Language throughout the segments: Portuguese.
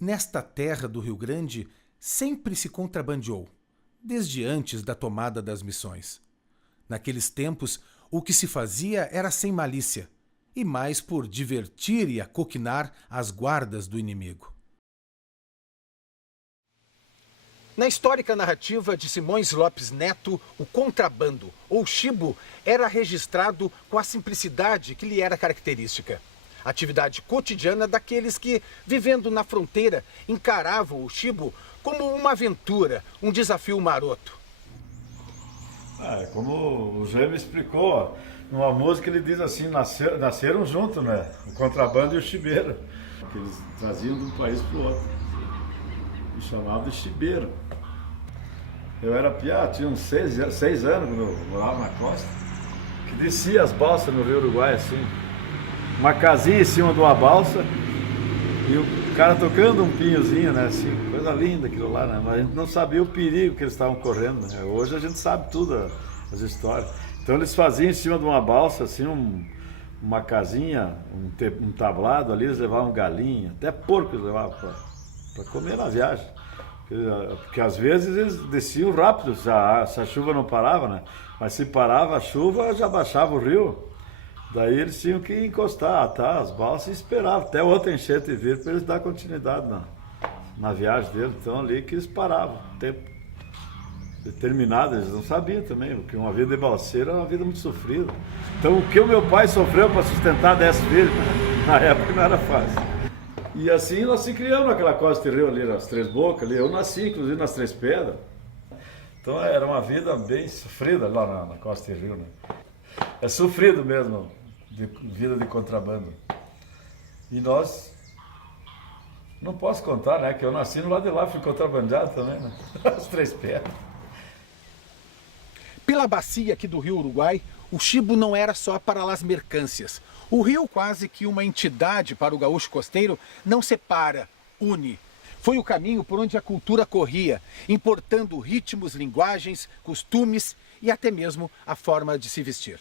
Nesta terra do Rio Grande sempre se contrabandeou, desde antes da tomada das missões. Naqueles tempos, o que se fazia era sem malícia, e mais por divertir e acoquinar as guardas do inimigo. Na histórica narrativa de Simões Lopes Neto, o contrabando, ou chibo, era registrado com a simplicidade que lhe era característica. Atividade cotidiana daqueles que, vivendo na fronteira, encaravam o chibo como uma aventura, um desafio maroto. Como o Jaime explicou, numa música ele diz assim, nasceram juntos, né? O contrabando e o chibeiro, que eles traziam de um país para o outro. E chamavam de chibeiro. Eu era piá, tinha uns 6 anos quando eu morava na costa, que descia as balsas no Rio Uruguai assim. Uma casinha em cima de uma balsa e o cara tocando um pinhozinho, né, assim, coisa linda aquilo lá, né, mas a gente não sabia o perigo que eles estavam correndo, né? Hoje a gente sabe tudo, as histórias. Então eles faziam em cima de uma balsa, assim, uma casinha, um tablado ali, eles levavam galinha, até porco eles levavam para comer na viagem. Porque às vezes eles desciam rápido, se a chuva não parava, né, mas se parava a chuva já baixava o rio. Daí eles tinham que encostar, atar as balsas e esperar até outra enchente vir para eles dar continuidade na viagem deles. Então ali que eles paravam, tempo determinado, eles não sabiam também, porque uma vida de balseiro é uma vida muito sofrida. Então o que o meu pai sofreu para sustentar 10 filhos, na época não era fácil. E assim nós se criamos naquela costa de rio ali, nas Três Bocas, ali. Eu nasci inclusive nas Três Pedras. Então era uma vida bem sofrida lá na costa de rio, né? É sofrido mesmo, vida de contrabando. E nós, não posso contar, né, que eu nasci no lado de lá, fui contrabandeado também, né? As Três Pedras. Pela bacia aqui do Rio Uruguai, o chibo não era só para as mercâncias. O rio, quase que uma entidade para o gaúcho costeiro, não separa, une. Foi o caminho por onde a cultura corria, importando ritmos, linguagens, costumes e até mesmo a forma de se vestir.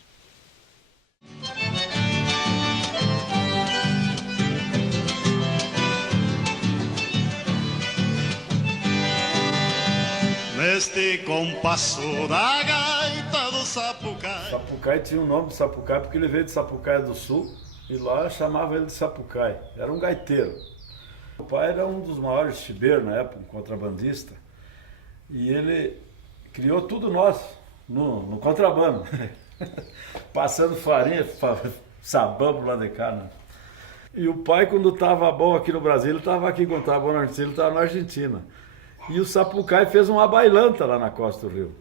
Neste compasso da gaita do Sapucai. Sapucai tinha o nome de Sapucai porque ele veio de Sapucaia do Sul e lá chamava ele de Sapucai. Era um gaiteiro. O pai era um dos maiores chibeiros na época, um contrabandista. E ele criou tudo nosso no contrabando. Passando farinha, sabão pro lado de cá, né? E o pai, quando estava bom aqui no Brasil, ele estava aqui, quando estava bom na Argentina, ele estava na Argentina. E o Sapucai fez uma bailanta lá na costa do rio.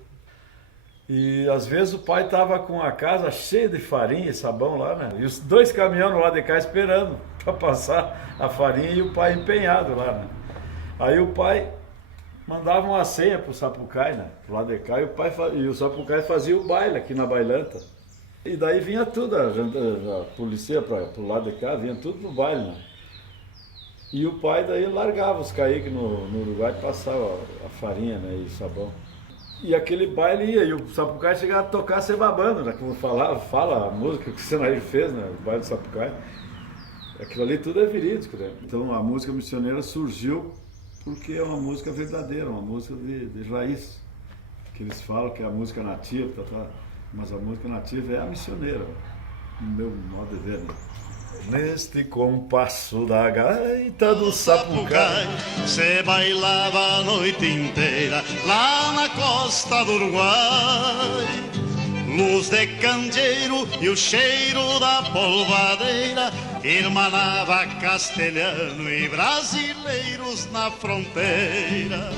E às vezes o pai estava com a casa cheia de farinha e sabão lá, né? E os 2 caminhões lá de cá esperando para passar a farinha e o pai empenhado lá, né? Aí o pai mandava uma senha pro Sapucai, né? Pro lado de cá, e o Sapucai fazia o baile aqui na bailanta. E daí vinha tudo, a polícia pro lado de cá, vinha tudo pro baile, né? E o pai daí largava os caíques no Uruguai e passava a farinha, né, e sabão. E aquele baile ia, e o Sapucai chegava a tocar se babando, né? Como fala a música que o Senair fez, né? O baile do Sapucai. Aquilo ali tudo é verídico, né? Então a música missioneira surgiu porque é uma música verdadeira, uma música de raiz. Que eles falam que é a música nativa, mas a música nativa é a missioneira, no meu modo de ver, né? Neste compasso da gaita do Sapucai se bailava a noite inteira lá na costa do Uruguai. Luz de candeeiro e o cheiro da polvadeira irmanava castelhano e brasileiros na fronteira.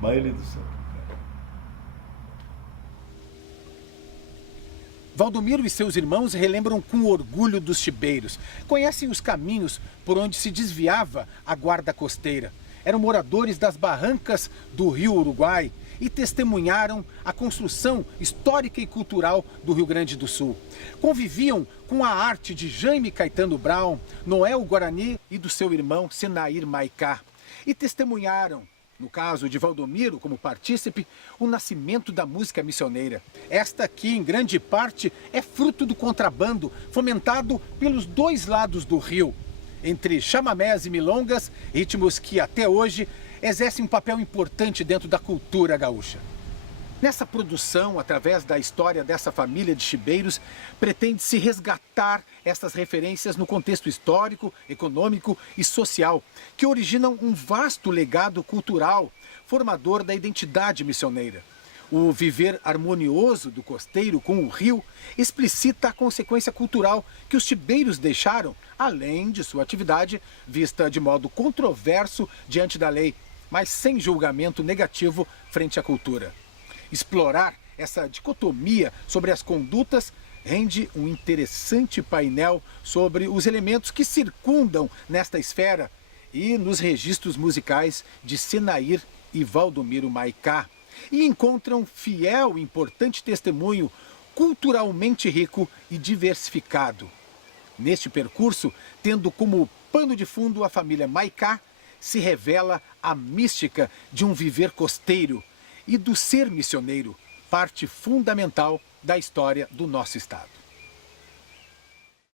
Baile do Sapucai. Valdomiro e seus irmãos relembram com orgulho dos chibeiros. Conhecem os caminhos por onde se desviava a guarda costeira. Eram moradores das barrancas do Rio Uruguai e testemunharam a construção histórica e cultural do Rio Grande do Sul. Conviviam com a arte de Jaime Caetano Brown, Noel Guarani e do seu irmão Senair Maicá. E testemunharam, no caso de Valdomiro como partícipe, o nascimento da música missioneira. Esta aqui, em grande parte, é fruto do contrabando fomentado pelos 2 lados do rio. entre chamamés e milongas, ritmos que até hoje exercem um papel importante dentro da cultura gaúcha. Nessa produção, através da história dessa família de chibeiros, pretende-se resgatar essas referências no contexto histórico, econômico e social, que originam um vasto legado cultural, formador da identidade missioneira. O viver harmonioso do costeiro com o rio explicita a consequência cultural que os chibeiros deixaram, além de sua atividade vista de modo controverso diante da lei, mas sem julgamento negativo frente à cultura. Explorar essa dicotomia sobre as condutas rende um interessante painel sobre os elementos que circundam nesta esfera e nos registros musicais de Senair e Valdomiro Maicá, e encontram fiel e importante testemunho culturalmente rico e diversificado. Neste percurso, tendo como pano de fundo a família Maicá, se revela a mística de um viver costeiro e do ser missioneiro, parte fundamental da história do nosso estado.